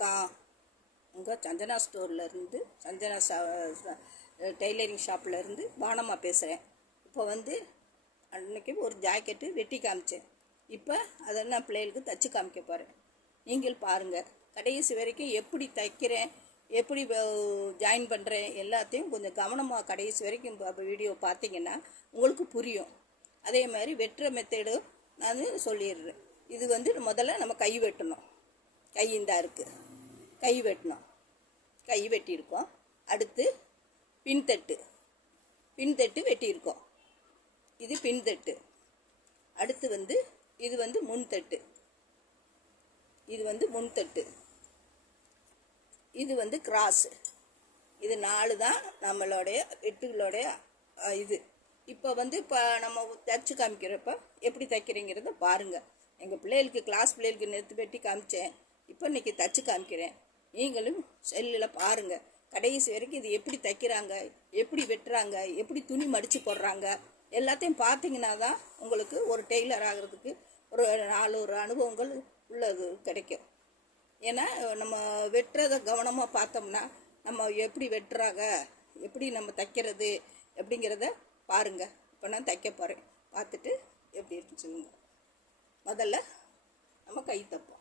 வணக்கம். உங்கள் சஞ்சனா ஸ்டோர்லேருந்து சஞ்சனா டெய்லரிங் ஷாப்லேருந்து பானம்மா பேசுகிறேன். இப்போ அன்றைக்கி ஒரு ஜாக்கெட்டு வெட்டி காமிச்சேன். இப்போ அதை நான் பிள்ளைகளுக்கு தைச்சி காமிக்க போகிறேன். நீங்கள் பாருங்கள். கடைசி வரைக்கும் எப்படி தைக்கிறேன், எப்படி ஜாயின் பண்ணுறேன் எல்லாத்தையும் கொஞ்சம் கவனமாக கடைசி வரைக்கும் வீடியோ பார்த்தீங்கன்னா உங்களுக்கு புரியும். அதே மாதிரி வெட்டுற மெத்தடு நான் சொல்லிடுறேன். இது முதல்ல நம்ம கை வெட்டணும். கை இந்தா இருக்குது, கை வெட்டணும். கை வெட்டியிருக்கோம். அடுத்து பின்தட்டு வெட்டியிருக்கோம். இது பின்தட்டு. அடுத்து இது முன்தட்டு. இது முன்தட்டு. இது கிராஸு. இது 4 தான் நம்மளுடைய வெட்டுகளுடைய இது. இப்போ நம்ம தைச்சி காமிக்கிறப்ப எப்படி தைக்கிறீங்கிறத பாருங்கள். எங்கள் பிள்ளைகளுக்கு கிளாஸ் பிள்ளைகளுக்கு நேற்று வெட்டி காமிச்சேன். இப்போ இன்றைக்கி தைச்சி காமிக்கிறேன். நீங்களும் செல்லில் பாருங்கள். கடைசி வரைக்கும் இது எப்படி தைக்கிறாங்க, எப்படி வெட்டுறாங்க, எப்படி துணி மடித்து போடுறாங்க எல்லாத்தையும் பார்த்தீங்கன்னா தான் உங்களுக்கு ஒரு டெய்லர் ஆகிறதுக்கு ஒரு 4 அனுபவங்கள் உள்ளது கிடைக்கும். ஏன்னா நம்ம வெட்டுறதை கவனமாக பார்த்தோம்னா நம்ம எப்படி வெட்டுறாங்க, எப்படி நம்ம தைக்கிறது எப்படிங்கிறத பாருங்கள். இப்போ நான் தைக்க போகிறேன். பார்த்துட்டு எப்படி இருக்குன்னு சொல்லுங்கள். முதல்ல நம்ம கை தைப்போம்.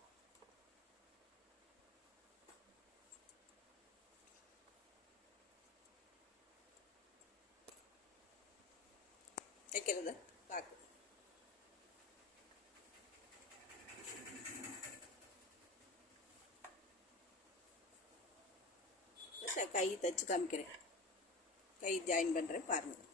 தைக்கிறத பார்க்க கை தைச்சி காமிக்கிறேன். கை ஜாயின் பண்ணுறேன் பாருங்கள்.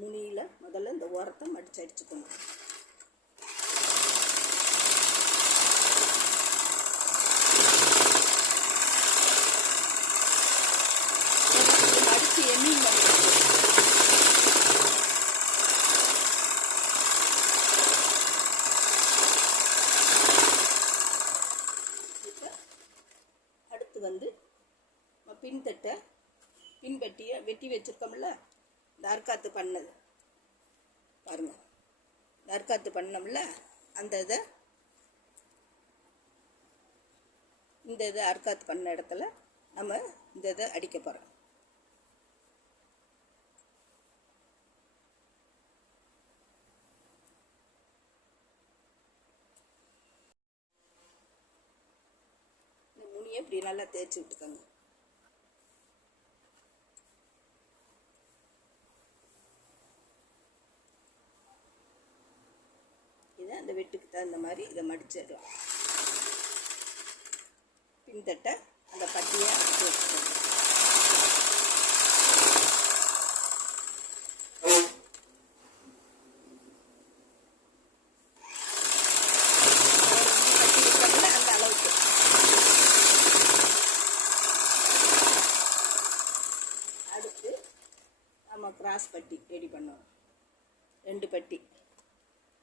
நுனியில் முதல்ல இந்த ஓரத்தை மடித்து அடிச்சுக்கணும். மடித்து எண்ணெயும் அடுத்து பின்தட்டை பின்பட்டியை வெட்டி வச்சுருக்கோம்ல, இந்த அர்க்காத்து பண்ணது பாருங்கள். இந்த அர்க்காத்து பண்ணோம்ல அந்த இதை அர்க்காத்து பண்ண இடத்துல நம்ம இந்த இதை அடிக்க போகிறோம். இந்த நுனியை இப்படி நல்லா தேய்ச்சி விட்டுக்கோங்க. அந்த வெட்டுக்கு தகுந்த மாதிரி இதை மடிச்சிடலாம். பின்தட்டை அந்த பட்டியை அடிச்சு வச்சுக்கணும். அந்த அளவுக்கு அடுத்து நம்ம கிராஸ் பட்டி ரெடி பண்ணோம். 2 பட்டி,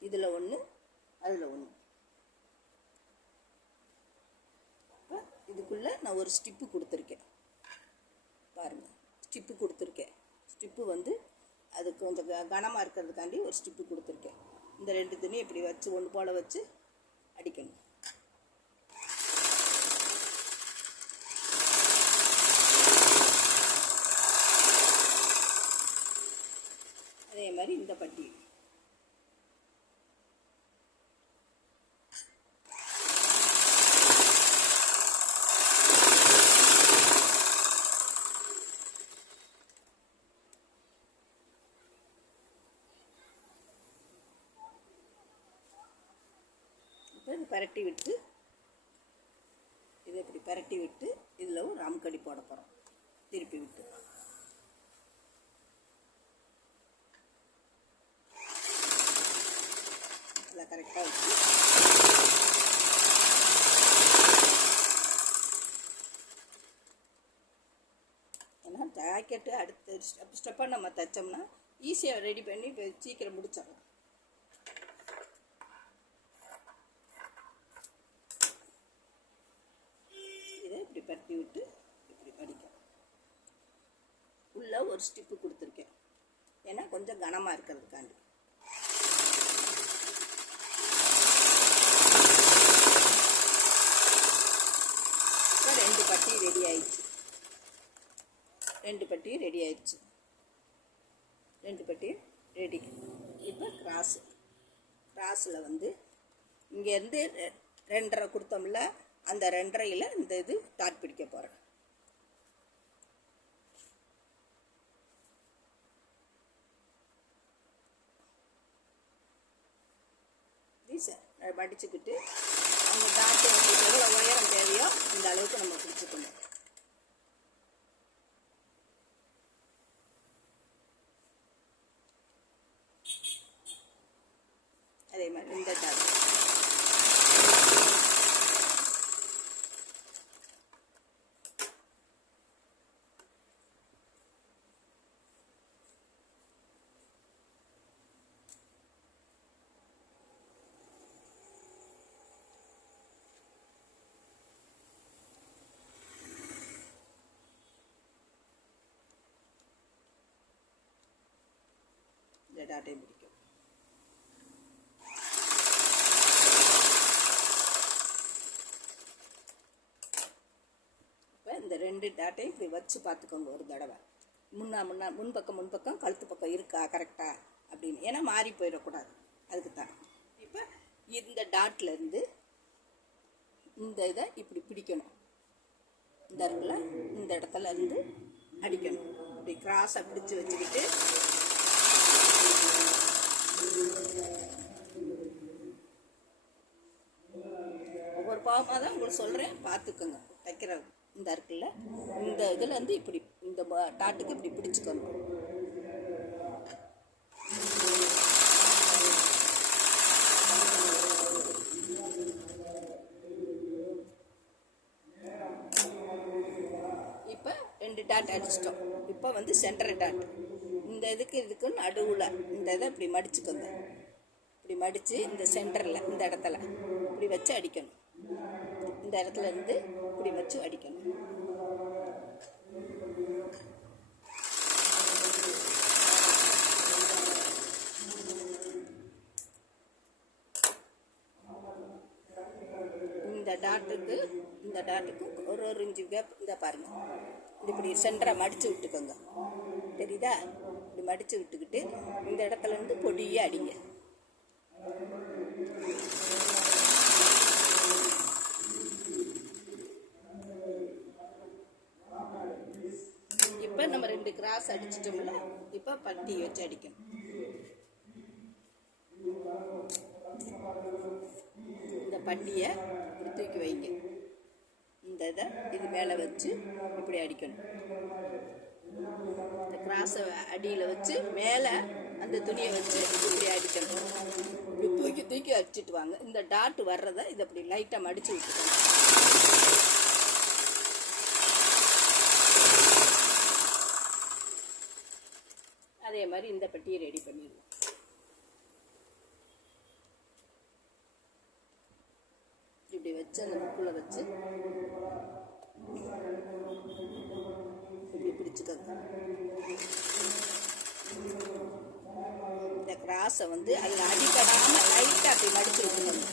இதில் 1 அதில் 1. இப்போ இதுக்குள்ளே நான் ஒரு ஸ்டிப்பு கொடுத்துருக்கேன் பாருங்கள். ஸ்டிப்பு கொடுத்துருக்கேன். ஸ்டிப்பு அது கொஞ்சம் கனமாக இருக்கிறதுக்காண்டி ஒரு ஸ்டிப்பு கொடுத்துருக்கேன். இந்த 2 துணி இப்படி வச்சு ஒன்று போல் வச்சு அடிக்கணும். அதே மாதிரி இந்த பட்டி பரட்டி விட்டு இதை இப்படி பரட்டி விட்டு இதில் ஒரு அமுக்கடி போட போகிறோம். திருப்பி விட்டு அதில் கரெக்டாக வச்சு ஏன்னா ஜாக்கெட்டு அடுத்த ஸ்டெப்பாக நம்ம தைச்சோம்னா ஈஸியாக ரெடி பண்ணி சீக்கிரம் முடிச்சிடலாம். பரட்டி விட்டு இப்படி படிக்கும். உள்ளே ஒரு ஸ்டிப்பு கொடுத்துருக்கேன். ஏன்னா கொஞ்சம் கனமாக இருக்கிறதுக்காண்டி. ரெடி ஆயிடுச்சு. 2 பட்டியும் ரெடி ஆயிடுச்சு. 2 பட்டியும் ரெடி. இப்போ கிராஸில் வந்து இங்கேருந்து 2.5 கொடுத்தோம்ல, அந்த 2.5ல் இந்த இது டாட் பிடிக்க போகிறேன். மடிச்சுக்கிட்டு அந்த டாட்டு உங்களுக்கு எவ்வளோ உயரம் தேவையோ இந்த அளவுக்கு நம்ம பிடிச்சிக்கணும். அதே மாதிரி இந்த டாட் டாட்டையும் பிடிக்கும். இப்போ இந்த 2 டாட்டையும் இப்படி வச்சு பார்த்துக்கோங்க ஒரு தடவை. முன்பக்கம் கழுத்து பக்கம் இருக்கா கரெக்டா அப்படின்னு, ஏன்னா மாறி போயிடக்கூடாது, அதுக்கு தான். இப்போ இந்த டாட்லேருந்து இந்த இதை இப்படி பிடிக்கணும். இந்த இடத்துல இந்த இடத்துல இருந்து அடிக்கணும். இப்படி கிராஸை பிடிச்சி வச்சுக்கிட்டு ஒவ்வொரு பாவமாக தான் உங்களுக்கு சொல்கிறேன், பார்த்துக்கோங்க. தைக்கிற இந்த இருக்குல்ல, இந்த இதில் வந்து இப்படி இந்த டாட்டுக்கு இப்படி பிடிச்சிக்கணும். இப்போ 2 டாட் அடிச்சிட்டோம். இப்போ வந்து சென்டர் டாட் இந்த இதுக்கு நடுவில் இந்த இதை இப்படி மடிச்சுக்கோங்க. இப்படி மடித்து இந்த சென்டரில் இந்த இடத்துல இப்படி வச்சு அடிக்கணும். இந்த இடத்துல இருந்து இப்படி வச்சு அடிக்கணும். இந்த டாட்டுக்கு ஒரு இன்ச்சு கேப். இந்த பாருங்க, இப்படி சென்டரை மடித்து விட்டுக்கோங்க. தெரியுதா? இப்படி மடித்து விட்டுக்கிட்டு இந்த இடத்துல இருந்து பொடியே அடிங்க. இப்போ நம்ம 2 கிராஸ் அடிச்சிட்டோம்ல, இப்போ பட்டி வச்சு அடிக்கணும். இந்த பட்டியை இப்படி தூக்கி வைங்க. இந்த இதை இது மேலே வச்சு இப்படி அடிக்கணும். இந்த கிராஸை அடியில் வச்சு மேலே அந்த துணியை வச்சு இப்படி அடிக்கணும். இப்படி தூக்கி அடிச்சுட்டு வாங்க. இந்த டாட் வர்றதை இதை அப்படி லைட்டாக மடித்து விட்டுக்கணும். அதே மாதிரி இந்த பட்டியை ரெடி பண்ணிடுவோம். இப்படி வச்சு அந்த முக்குள்ள வச்சு இப்படி பிடிச்சிக்கோங்க. இந்த கிராஸை வந்து அதில் அடிப்படாமல் லைட்டாக அப்படி மடித்து விட்டுக்கணும்.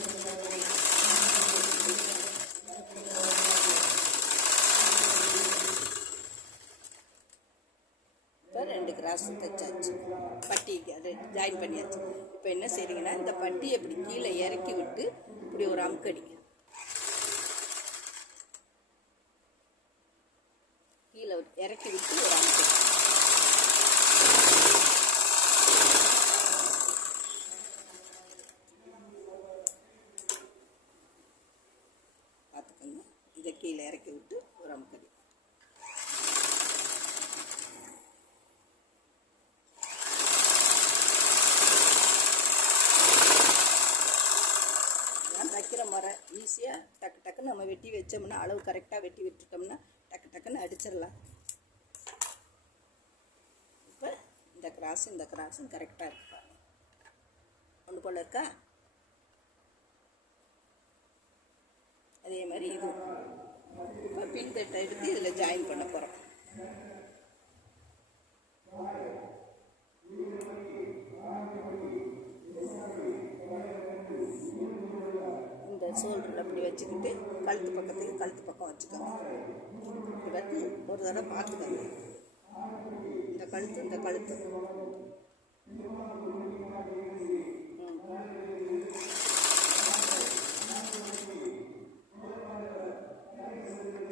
இப்போ 2 கிராஸ் தைச்சாச்சு, பட்டிக்கு அது ஜாயின் பண்ணியாச்சு. இப்போ என்ன செய்றீங்கன்னா, இந்த பட்டியை இப்படி கீழே இறக்கி விட்டு இப்படி ஒரு அமுக்கடி கீழே இறக்கி விட்டு ஒரு அமுக்கடி. பார்த்துக்கோங்க, இதை கீழே இறக்கி விட்டு ஒரு அமுக்கடி. தைக்கிற முறை ஈஸியாக டக்கு டக்குன்னு நம்ம வெட்டி வச்சோம்னா, அளவு கரெக்டாக வெட்டி விட்டுட்டோம்னா டக்கு டக்குன்னு அடிச்சிடலாம். இப்போ இந்த கிராஸும் கரெக்டாக இருக்கு. ஒன்று போல் இருக்கா? அதே மாதிரி இது இப்போ பின் தட்டை எடுத்து இதில் ஜாயின் பண்ண போகிறோம். இந்த ஷோல்டரில் அப்படி வச்சுக்கிட்டு கழுத்து பக்கத்துக்கு கழுத்து பக்கம் வச்சுக்கோங்க. இப்படி வந்து ஒரு தடவை பார்த்துக்கோங்க. இந்த கழுத்து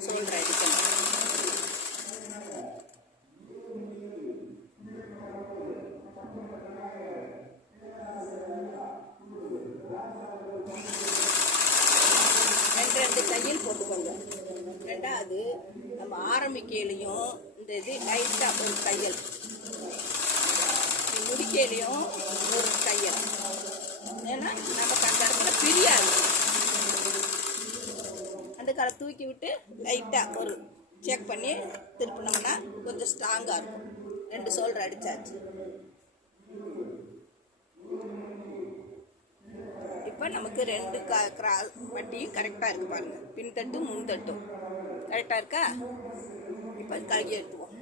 ஷோல்டர் அடிக்கணும். ரெண்டு தையல் போட்டுக்கோங்க. ரெண்டாவது நம்ம ஆரம்பிக்கையிலையும் இந்த இது லைட்டாக ஒரு தையல், முடிக்கையிலையும் ஒரு தையல். ஏன்னா நமக்கு அந்த இடத்துல பிரியாது. அந்த காலை தூக்கி விட்டு லைட்டாக ஒரு செக் பண்ணி திருப்பினோம்னா கொஞ்சம் ஸ்ட்ராங்காக இருக்கும். 2 ஷோல்டர் அடித்தாச்சு. இப்போ நமக்கு 2 கிராஸ் வட்டியும் கரெக்டாக இருக்குது பாருங்கள். பின்தட்டும் முன்தட்டும் கரெக்டாக இருக்கா? இப்போ கழுகி எடுத்துவோம்.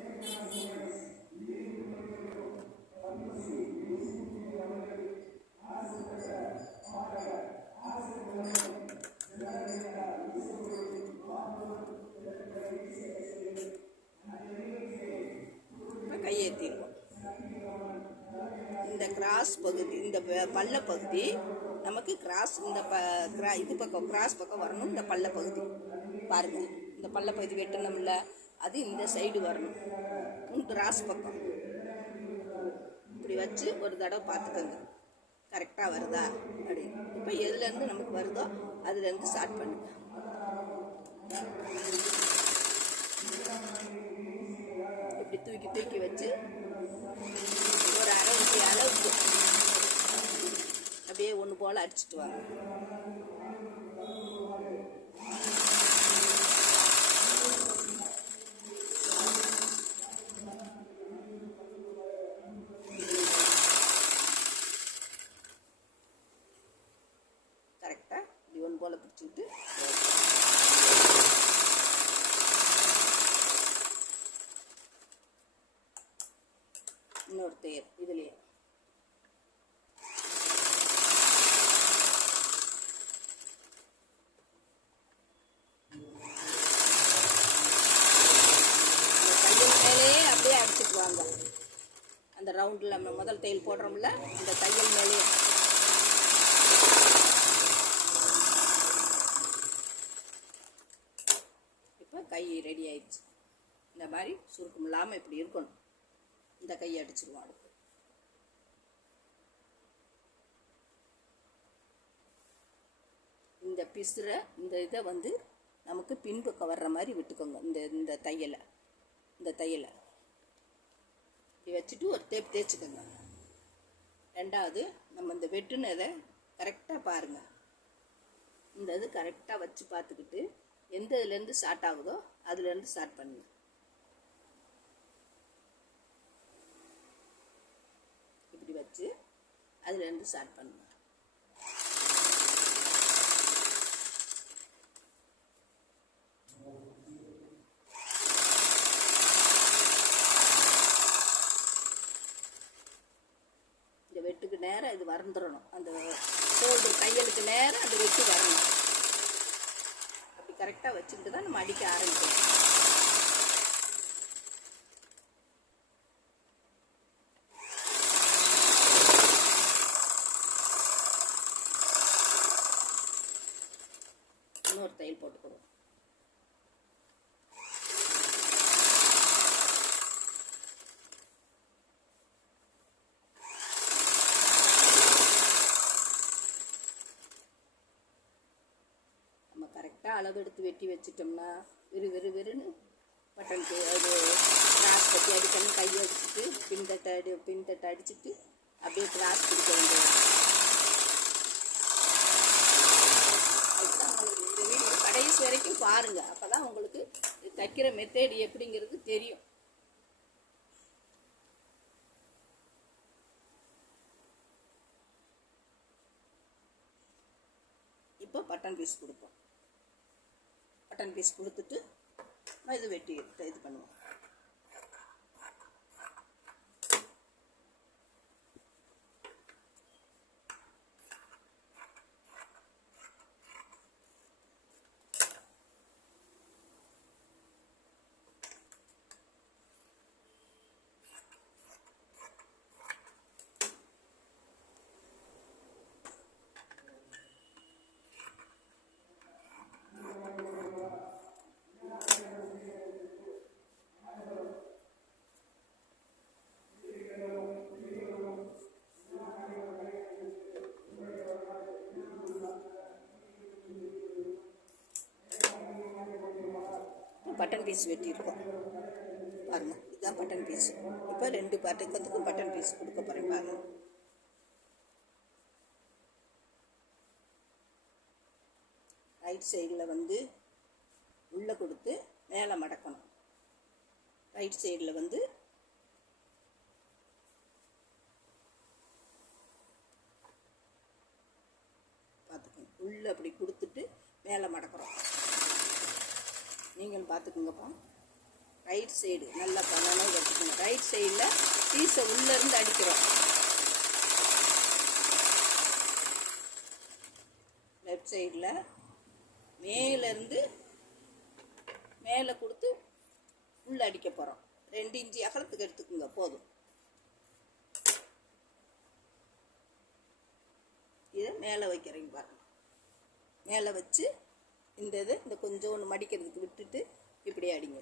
கையேற்றிடுவோம். இந்த கிராஸ் பகுதி, இந்த பல்ல பகுதி நமக்கு கிராஸ், இந்த இது பக்கம் கிராஸ் பக்கம் வரணும். இந்த பல்ல பகுதி பாருங்கள், இந்த பல்ல பகுதி வெட்டணும்ல, அது இந்த சைடு வரணும். கிராஸ் பக்கம் இப்படி வச்சு ஒரு தடவை பார்த்துக்கோங்க கரெக்டாக வருதா அப்படின்னு. இப்போ எதுலேருந்து நமக்கு வருதோ அதுலேருந்து ஸ்டார்ட் பண்ணுங்க. இப்படி தூக்கி வச்சு ஒரு அரை இன்ச்சு அளவுக்கு அப்படியே ஒன்று போல் அடிச்சுட்டு வாங்க. கரெக்டாக இப்படி ஒன்று போல் பிடிச்சிக்கிட்டு இன்னொரு தையல் இதுலேயே அப்படியே அடிச்சுட்டு வாங்க. அந்த ரவுண்டில் நம்ம முதல் தையல் போடுறோம்ல, இந்த தையல் மேலேயே இப்போ கை ரெடி ஆயிடுச்சு. இந்த மாதிரி சுருக்கம் இல்லாமல் இப்படி இருக்கணும். இந்த கையை அடிச்சிருவோம். அடுத்து இந்த பிசுற இந்த இதை வந்து நமக்கு பின்பக்கம் வர்ற மாதிரி விட்டுக்கோங்க. இந்த தையலை இப்படி வச்சுட்டு ஒரு தேய்ப்பு தேய்ச்சிக்கோங்க. ரெண்டாவது நம்ம இந்த வெட்டுனதை கரெக்டாக பாருங்கள். இந்த இது கரெக்டாக வச்சு பார்த்துக்கிட்டு எந்த இதுலேருந்து ஸ்டார்ட் ஆகுதோ அதுலேருந்து ஸ்டார்ட் பண்ணுங்க. இப்படி வச்சு அதுலேருந்து ஸ்டார்ட் பண்ணுங்க. இந்த வெட்டுக்கு நேரம் இது வந்துடணும். அந்த ஷோல்டர் தையலுக்கு நேரம் அந்த வெட்டு வரணும். அப்படி கரெக்டாக வச்சுக்கிட்டு தான் நம்ம அடிக்க ஆரம்பிக்கணும். இன்னொரு தையல் போட்டுக்கிறோம். நம்ம கரெக்டாக அளவு எடுத்து வெட்டி வச்சிட்டோம்னா விறுன்னு பட்டனுக்கு அது கிராஸ் கட்டி அடிக்கணும். கையை அடிச்சுட்டு பின்தட்டை அடிச்சுட்டு அப்படியே கிராஸ் பிடிக்க வேண்டியது. கடைசி வரைக்கும் பாருங்க. அப்பதான் உங்களுக்கு தைக்கிற மெத்தேட் எப்படிங்கிறது தெரியும். இப்போ பட்டன் பீஸ் கொடுப்போம். பட்டன் பீஸ் கொடுத்துட்டு இது வெட்டி இது பண்ணுவோம். பீஸ் வெட்டியிருக்கோம் பாருங்கள். இதுதான் பட்டன் பீஸ். இப்போ 2 பட்டத்துக்கும் பட்டன் பீஸ் கொடுக்க போகிறேன் பாருங்கள். ரைட் சைடில் வந்து உள்ளே கொடுத்து மேலே மடக்கணும். ரைட் சைடில் வந்து பார்த்துக்கணும், உள்ளே அப்படி கொடுத்துட்டு மேலே மடக்கிறோம். நீங்களும் பார்த்துக்குங்கப்பா. ரைட் சைடு நல்லா பண்ணணும் வச்சுக்கணும். ரைட் சைடில் பீஸை உள்ளேருந்து அடிக்கிறோம். லெஃப்ட் சைடில் மேலேருந்து மேலே கொடுத்து உள்ளே அடிக்க போகிறோம். 2 இன்ச்சு அகலத்துக்கு எடுத்துக்குங்க போதும். இதை மேலே வைக்கிறீங்க பாருங்க. மேலே வச்சு இந்த கொஞ்சம் ஒன்று மடிக்கிறதுக்கு விட்டுட்டு இப்படி அடிங்க.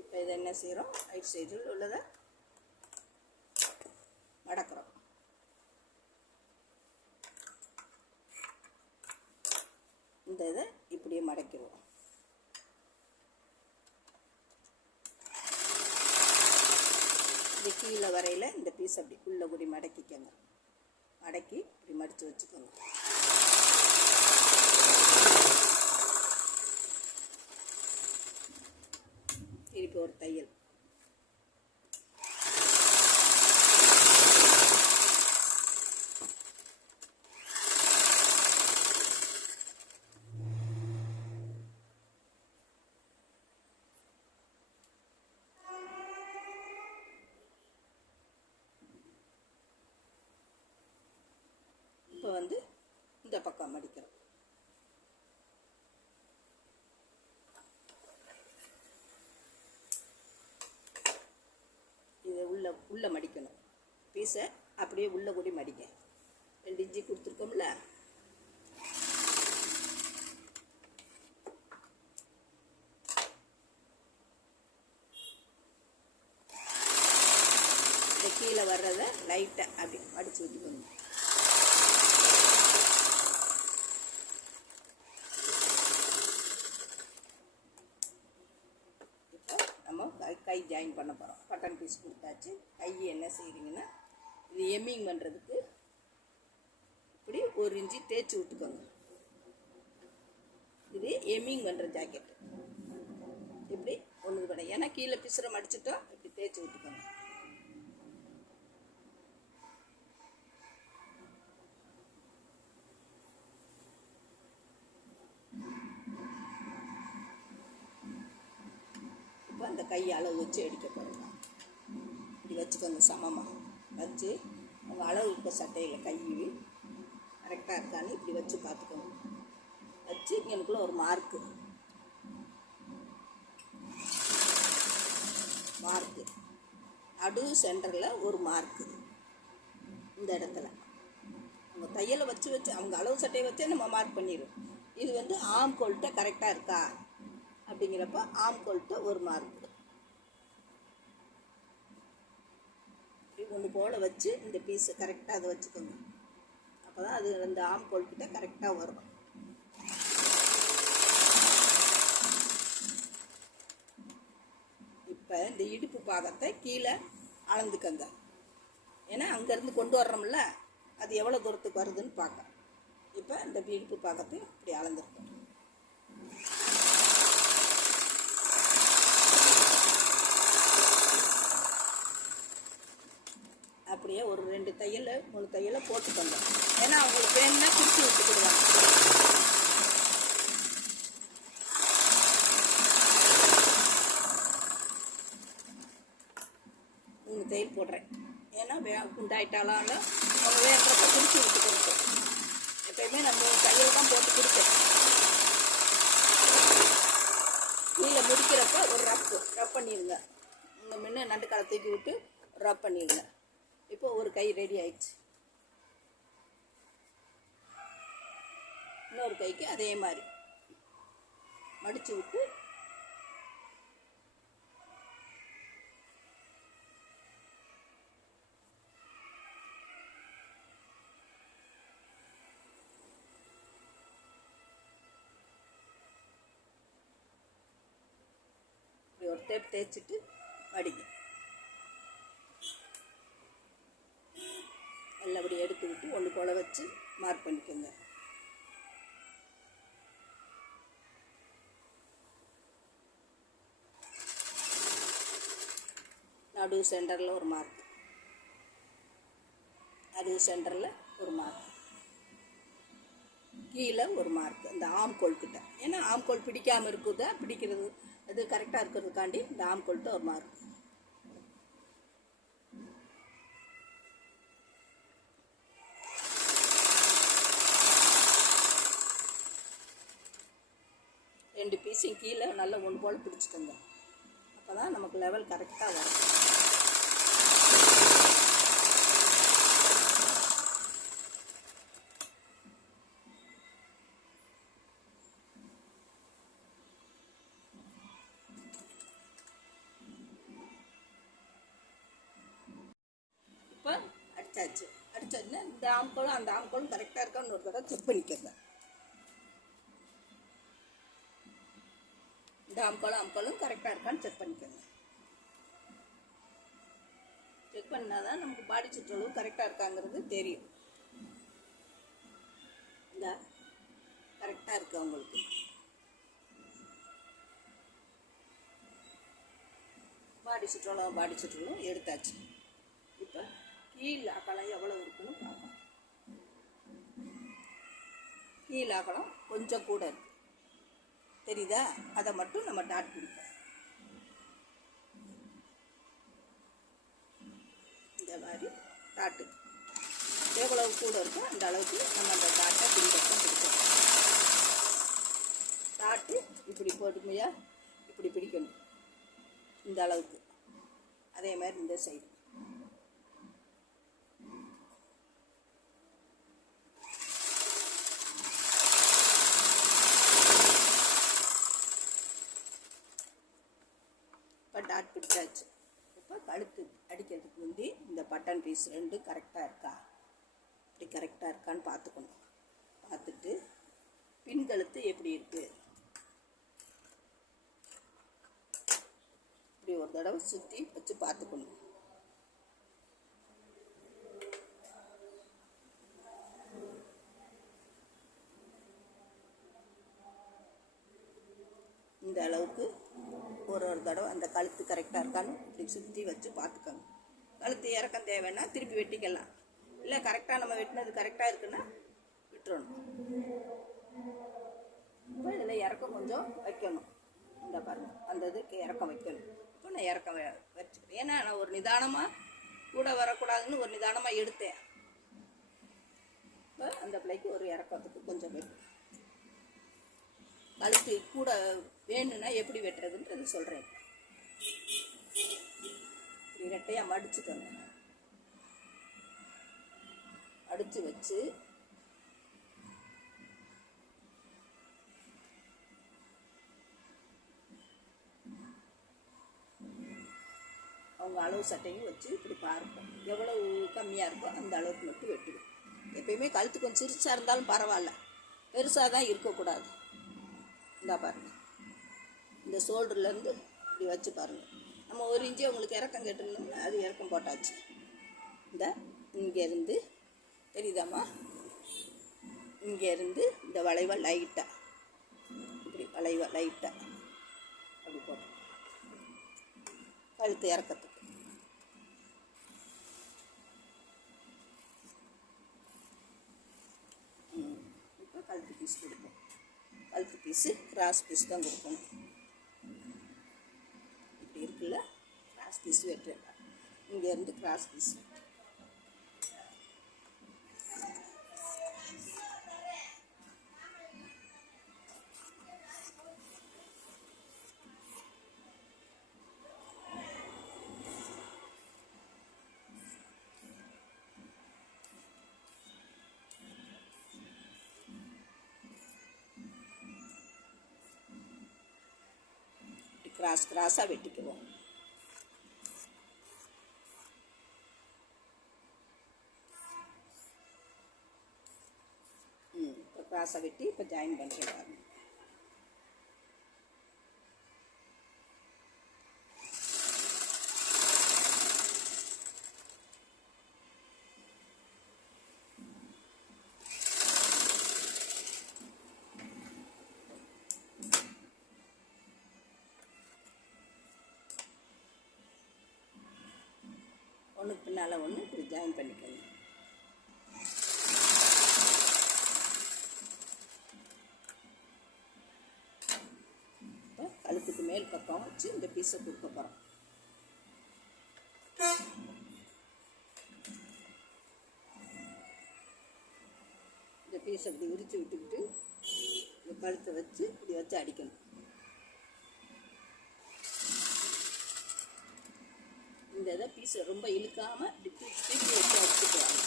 இப்போ இதை என்ன செய்கிறோம், ரைட் சைடில் உள்ளதை மடக்கிறோம். இந்த இதை இப்படியே மடக்கிடுவோம். இது கீழே வரையில் இந்த பீஸ் அப்படி உள்ள கூடி மடக்கிக்கங்க. மடக்கி இப்படி மடித்து வச்சுக்கோங்க. திருப்பி ஒரு தையல். இப்போ வந்து இந்த பக்கம் மடிக்கிறோம். இதை உள்ள மடிக்கணும். பீஸை அப்படியே உள்ள கூடி மடிக்க. 2 இன்ச்சு கொடுத்துருக்கோம்ல, இந்த கீழே வர்றதை லைட்டாக அப்படி மடித்து விட்டுக்கணும். கை ஜாயின் பண்ண போகிறோம். பட்டன் பீஸ் கொடுத்தாச்சு. கை என்ன செய்கிறீங்கன்னா, இது எம்மிங் பண்ணுறதுக்கு இப்படி 1 இன்ச்சு தேய்ச்சி விட்டுக்கோங்க. இது எம்மிங் பண்ணுற ஜாக்கெட். இப்படி ஒன்று கூட, ஏன்னா கீழே பிசுரை மடிச்சிட்டோம், இப்படி தேய்ச்சி விட்டுக்கோங்க. இப்போ அந்த கை அளவு வச்சு அடிக்க போகிறோம். இப்படி வச்சுக்கோங்க. சமமாக வச்சு உங்கள் அளவு இப்போ சட்டையில் கை கரெக்டாக இருக்கான்னு இப்படி வச்சு பார்த்துக்கோங்க. வச்சு எனக்குள்ள ஒரு மார்க்கு நடு சென்டரில் ஒரு மார்க்கு. இந்த இடத்துல அவங்க தையலை வச்சு அவங்க அளவு சட்டையை வச்சே நம்ம மார்க் பண்ணிடுவோம். இது வந்து ஆம் கோல்கிட்ட கரெக்டாக இருக்கா அப்படிங்கிறப்ப ஆம் கோல்கிட்ட ஒரு மார்க்கு. ஒன்று போல் வச்சு இந்த பீஸை கரெக்டாக அதை வச்சுக்கோங்க. அப்போ தான் அது அந்த ஆம் கோல்கிட்ட கரெக்டாக வரும். இப்போ இந்த இடுப்பு பாகத்தை கீழே அளந்துக்கங்க. ஏன்னா அங்கேருந்து கொண்டு வர்றோம்ல, அது எவ்வளோ தூரத்துக்கு வருதுன்னு பார்க்க. இப்போ இந்த இடுப்பு பாகத்தை இப்படி அளந்துருக்கோம். அப்படியே ஒரு 2 தையல் 3 தையலை போட்டுக்கோங்க. ஏன்னா அவங்களுக்கு வேணும்னா குடிச்சு விட்டுக்கிடுவாங்க. தையல் போடுறேன். ஏன்னா குண்டாயிட்டாலும் அவங்க வேணுன்றப்ப குடிச்சு விட்டு கொடுப்போம். எப்பயுமே நம்ம தையல் தான் போட்டு கொடுப்பேன். கீழே முடிக்கிறப்ப ஒரு ரப் பண்ணிடுங்க. முன்ன நண்டுக்காலை தூக்கி விட்டு ரப் பண்ணிடுங்க. இப்போ ஒரு கை ரெடி ஆயிடுச்சு. இன்னொரு கைக்கு அதே மாதிரி மடித்து விட்டு டேப் தேய்ச்சிட்டு மடிங்க. நல்லபடி எடுத்து விட்டு ஒன்று போல் வச்சு மார்க் பண்ணிக்கோங்க. நடு சென்டரில் ஒரு மார்க், நடு சென்டரில் ஒரு மார்க், கீழே ஒரு மார்க் இந்த ஆம்கோல் கிட்ட. ஏன்னா ஆம்கோல் பிடிக்காமல் இருக்குதா பிடிக்கிறது அது கரெக்டாக இருக்கிறதுக்காண்டி இந்த ஆம்கோல்கிட்ட ஒரு மார்க். ரெண்டு பீஸையும் கீழே நல்லா ஒன்று போல் பிடிச்சிக்கோங்க. அப்போ தான் நமக்கு லெவல் கரெக்டாக வரும். இப்போ அடித்தாச்சு. அடித்தோடனே இந்த ஆம்கோலும் அந்த ஆம்கோலும் கரெக்டாக இருக்கான்னு ஒரு தடவை செக் பண்ணிக்கோங்க. இந்த ஆம்கோலும் கரெக்டாக இருக்கான்னு செக் பண்ணிக்கோங்க. செக் பண்ணால் தான் நமக்கு பாடி சுற்றளவு கரெக்டாக இருக்காங்கிறது தெரியும். இந்த கரெக்டாக இருக்குது உங்களுக்கு. பாடி சுற்றளவு எடுத்தாச்சு. இப்போ கீழ் அகலம் எவ்வளோ இருக்குன்னு பார்ப்போம். கீழ் அகலம் கொஞ்சம் கூட இருக்குது தெரியுதா? அதை மட்டும் நம்ம டாட் பிடிப்போம். இந்த மாதிரி டாட்டு எவ்வளவு கூட இருக்கோ அந்த அளவுக்கு நம்ம அந்த டாட்டை பிடிப்போம். டாட்டு இப்படி போட்டுமையா இப்படி பிடிக்கணும் இந்த அளவுக்கு. அதே மாதிரி இந்த சைடு டாட் பிடிச்சாச்சு. இப்போ கழுத்து அடிக்கிறதுக்கு முந்தி இந்த பட்டன் பீஸ் ரெண்டு கரெக்டாக இருக்கா, இப்படி கரெக்டாக இருக்கான்னு பார்த்துக்கணும். பார்த்துட்டு பின் கழுத்து எப்படி இருக்குது இப்படி ஒரு தடவை சுற்றி வச்சு பார்த்துக்கணும். இந்த அளவுக்கு ஒரு தடவை அந்த கழுத்து கரெக்டாக இருக்கான்னு இப்படி சுற்றி வச்சு பார்த்துக்கோங்க. கழுத்து இறக்கம் தேவைன்னா திருப்பி வெட்டிக்கலாம். இல்லை கரெக்டாக நம்ம வெட்டினது கரெக்டாக இருக்குன்னா விட்டுறணும். இப்போ இதில் இறக்கம் கொஞ்சம் வைக்கணும். இந்த பாருங்க அந்த இதுக்கு இறக்கம் வைக்கணும். இப்போ நான் இறக்கம் வச்சுக்கிறேன். ஏன்னா நான் ஒரு நிதானமாக கூட வரக்கூடாதுன்னு ஒரு நிதானமாக எடுத்தேன். இப்போ அந்த பிள்ளைக்கு ஒரு இறக்கத்துக்கு கொஞ்சம் வெட்டும். கழுத்து கூட வேணும்னா எப்படி வெட்டுறதுன்றது சொல்கிறேன். இரட்டையாக மடிச்சுக்கோங்க. அடித்து வச்சு அவங்க அளவு சட்டையும் வச்சு இப்படி பார்ப்போம். எவ்வளவு கம்மியாக இருக்கோ அந்த அளவுக்கு மட்டும் வெட்டுவேன். எப்பயுமே கழுத்து கொஞ்சம் சிரிச்சா இருந்தாலும் பரவாயில்ல, பெருசாக தான் இருக்கக்கூடாது. இந்த பாருங்கள் இந்த ஷோல்டர்லேருந்து இப்படி வச்சு பாருங்கள். நம்ம ஒரு இன்ச்சு உங்களுக்கு இறக்கம் கேட்டிருந்தோம்னா அது இறக்கம் போட்டாச்சு. இந்த இங்கேருந்து தெரியுதாம்மா, இங்கேருந்து இந்த வளைவை லைட்டாக இப்படி வளைவை லைட்டாக அப்படி போட்டோம் கழுத்து இறக்கத்துக்கு. இப்போ கழுத்து பீஸ் கொடுப்போம். கழுத்து பீஸு கிராஸ் பீஸ் தான் கொடுக்கணும். இப்படி இருக்குல்ல, கிராஸ் பீஸ் வெட்டுறேன். இங்கேருந்து கிராஸ் பீஸ் கிராஸாக வெட்டிக்குவோம். இப்போ கிராஸாக வெட்டி இப்போ ஜாயின் பண்ணுறேன். ஒன்றுக்கு பின்னால் ஒன்று இப்படி ஜாயின் பண்ணிக்கோங்க. இப்போ கழுத்துக்கு மேல் பக்கம் வச்சு இந்த பீஸை கொடுக்க போகிறோம். இந்த பீஸை அப்படி விரித்து விட்டுக்கிட்டு இந்த கழுத்தை வச்சு இப்படி வச்சு அடிக்கணும். இந்த இதை பீஸை ரொம்ப இழுக்காமல் இப்படி தூக்கி வச்சு அடிச்சுக்குவாங்க.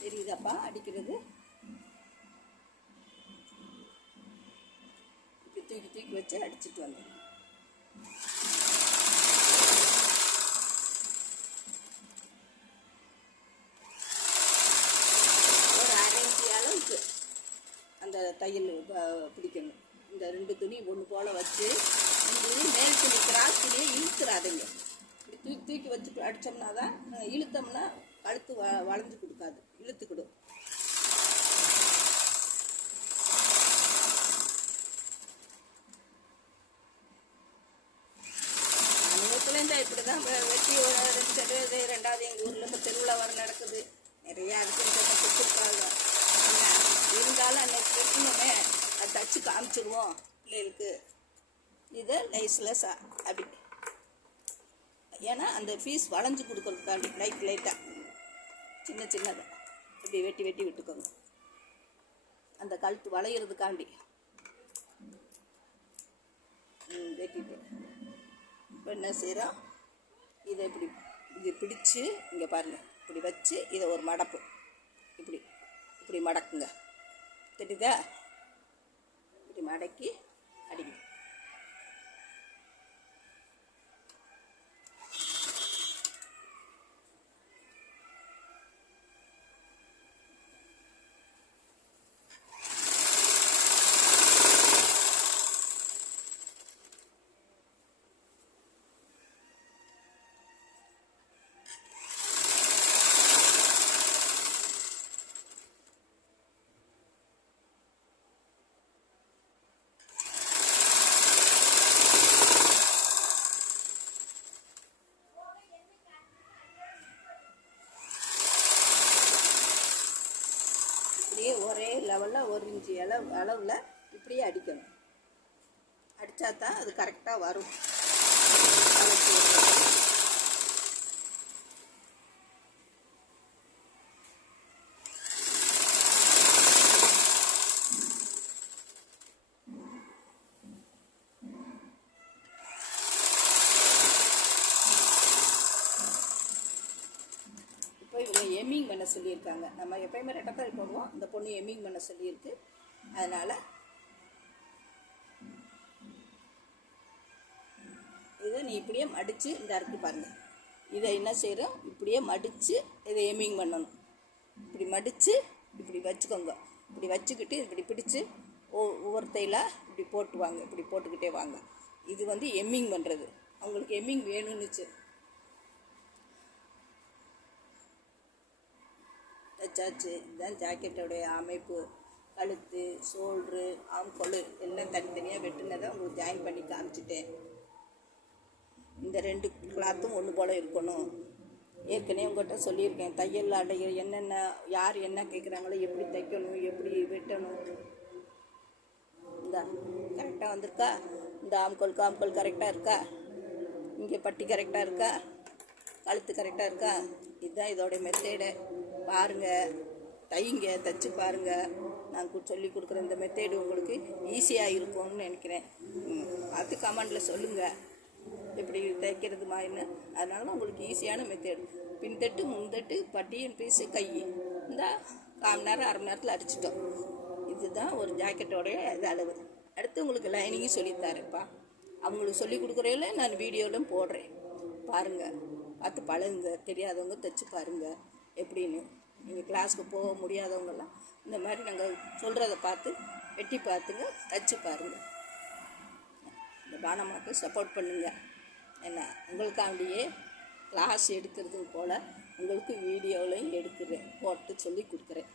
தெரியுதாப்பா அடிக்கிறது? இப்படி தூக்கி வச்சு அடிச்சுட்டு வந்தோம். ஒரு 1/2 இன்ச்சு அளவுக்கு அந்த தையல் பிடிக்கணும். இந்த 2 துணி ஒன்று போல் வச்சு இது மேல் துணி கிராஸ் துணியை இழுத்துறாதுங்க. இப்படி தூக்கி வச்சு அடித்தோம்னா தான், இழுத்தோம்னா கழுத்து வளைஞ்சு கொடுக்காது, இழுத்துக்கிடும். அனுபவத்துலேருந்து இப்படி தான் வெட்டி 2 செட்டு. 2வது எங்கள் ஊரில் இப்போ திருவிழா வர நடக்குது, நிறையா அதுக்கு கொடுத்துருக்காங்க. இருந்தாலும் அன்னைக்கு வெட்டணுமே, அது தச்சு காமிச்சிடுவோம் பிள்ளைகளுக்கு. இதை லைஸ்லெஸ் அப்படி, ஏன்னா அந்த பீஸ் வளைஞ்சு கொடுக்கறதுக்காண்டி லைட்டாக சின்னதாக இப்படி வெட்டி விட்டுக்கோங்க. அந்த கழுத்து வளையிறதுக்காண்டி வெட்டிட்டு இப்போ என்ன செய்கிறோம், இதை இது பிடிச்சி இங்கே பாருங்கள், இப்படி வச்சு இதை ஒரு மடப்பு இப்படி மடக்குங்க. தெரியுதா? இப்படி மடக்கி அடிங்க. ஒரே லெவலில் 1 இன்ச்சு அளவில் இப்படியே அடிக்கணும். அடித்தா தான் அது கரெக்டாக வரும். இவங்க எம்மிங் பண்ண சொல்லியிருக்காங்க. நம்ம எப்பயுமே ரெட்டத்தல் போடுவோம், இந்த பொண்ணு எம்மிங் பண்ண சொல்லியிருக்கு. அதனால் இதை நீ இப்படியே மடித்து இந்த அறுக்கு பாருங்கள். இதை என்ன செய்கிறோம், இப்படியே மடித்து இதை எம்மிங் பண்ணணும். இப்படி மடித்து இப்படி வச்சுக்கோங்க. இப்படி வச்சுக்கிட்டு இப்படி பிடிச்சி ஒவ்வொரு தையலாக இப்படி போட்டுவாங்க. இப்படி போட்டுக்கிட்டே வாங்க. இது எம்மிங் பண்ணுறது. அவங்களுக்கு எம்மிங் வேணும்னுச்சு. தச்சாச்சு. இதுதான் ஜாக்கெட்டோடைய அமைப்பு. கழுத்து, ஷோல்ட்ரு, ஆம்கோல் எல்லாம் தனித்தனியாக வெட்டினதை உங்களுக்கு ஜாயின் பண்ணி காமிச்சிட்டேன். இந்த 2 கிளாத்தும் ஒன்று போல் இருக்கணும். ஏற்கனவே உங்கள்கிட்ட சொல்லியிருக்கேன், தையல் அடைய என்னென்ன யார் என்ன கேட்குறாங்களோ, எப்படி தைக்கணும், எப்படி வெட்டணும். இந்த கரெக்டாக வந்திருக்கா? இந்த ஆம்கோல் கரெக்டாக இருக்கா? இங்கே பட்டி கரெக்டாக இருக்கா? கழுத்து கரெக்டாக இருக்கா? இதுதான் இதோடைய மெத்தேடு. பாருங்கள், தைங்க, தைச்சு பாருங்கள். நான் சொல்லி கொடுக்குற இந்த மெத்தேடு உங்களுக்கு ஈஸியாக இருக்கும்னு நினைக்கிறேன். பார்த்து கமெண்டில் சொல்லுங்கள் எப்படி தைக்கிறதுமா என்ன. அதனால உங்களுக்கு ஈஸியான மெத்தேடு. பின்தட்டு, முன்தட்டு, பட்டியின் பீஸு, கை. இந்த 1/4 மணி நேரம் 1/2 மணி நேரத்தில் அடிச்சிட்டோம். இதுதான் ஒரு ஜாக்கெட்டோடைய இது அளவு. அடுத்து உங்களுக்கு லைனிங்கும் சொல்லித்தரேன்ப்பா. அவங்களுக்கு சொல்லி கொடுக்குறதில்ல, நான் வீடியோவிலும் போடுறேன். பாருங்கள், பார்த்து பழகுங்க. தெரியாதவங்க தைச்சு பாருங்கள் எப்படின்னு. நீங்கள் கிளாஸுக்கு போக முடியாதவங்கெல்லாம் இந்த மாதிரி நாங்கள் சொல்கிறத பார்த்து வெட்டி பார்த்துங்க, தைச்சு பாருங்கள். இந்த பானமாக்கு சப்போர்ட் பண்ணுங்கள். என்ன, உங்களுக்காண்டியே கிளாஸ் எடுக்கிறது போல் உங்களுக்கு வீடியோவிலையும் எடுக்கிறேன், போட்டு சொல்லி கொடுக்குறேன்.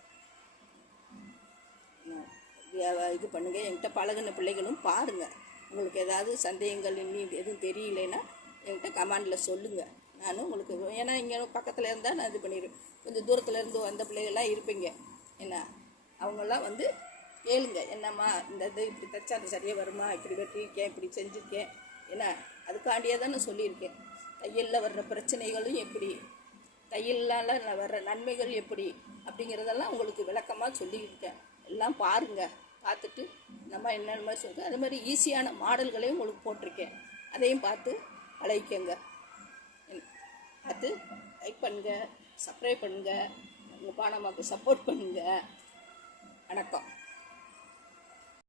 இது பண்ணுங்கள். என்கிட்ட பழகின பிள்ளைகளும் பாருங்கள். உங்களுக்கு ஏதாவது சந்தேகங்கள் இன்னும் எதுவும் தெரியலைன்னா என்கிட்ட கமெண்டில் சொல்லுங்கள். நான் உங்களுக்கு ஏன்னா இங்கே பக்கத்தில் இருந்தால் நான் இது பண்ணிடுவேன். கொஞ்சம் தூரத்தில் இருந்து வந்த பிள்ளைகள்லாம் இருப்பீங்க என்ன, அவங்கெல்லாம் வந்து கேளுங்க, என்னம்மா இந்த இது இப்படி தைச்சா அது சரியாக வருமா, இப்படி வெட்டியிருக்கேன், இப்படி செஞ்சுருக்கேன் என்ன, அதுக்காண்டியே தான் நான் சொல்லியிருக்கேன். தையலில் வர்ற பிரச்சனைகளும் எப்படி, தையலால் வர்ற நன்மைகள் எப்படி அப்படிங்கிறதெல்லாம் உங்களுக்கு விளக்கமாக சொல்லியிருக்கேன். எல்லாம் பாருங்கள், பார்த்துட்டு நம்ம என்னென்ன மாதிரி சொல்லுங்கள். அதே மாதிரி ஈஸியான மாடல்களையும் உங்களுக்கு போட்டிருக்கேன், அதையும் பார்த்து பழகிக்கங்க. பார்த்து லைக் பண்ணுங்கள், சப்ஸ்கிரைப் பண்ணுங்கள், உங்கள் பானமாக்கு சப்போர்ட் பண்ணுங்கள். வணக்கம்.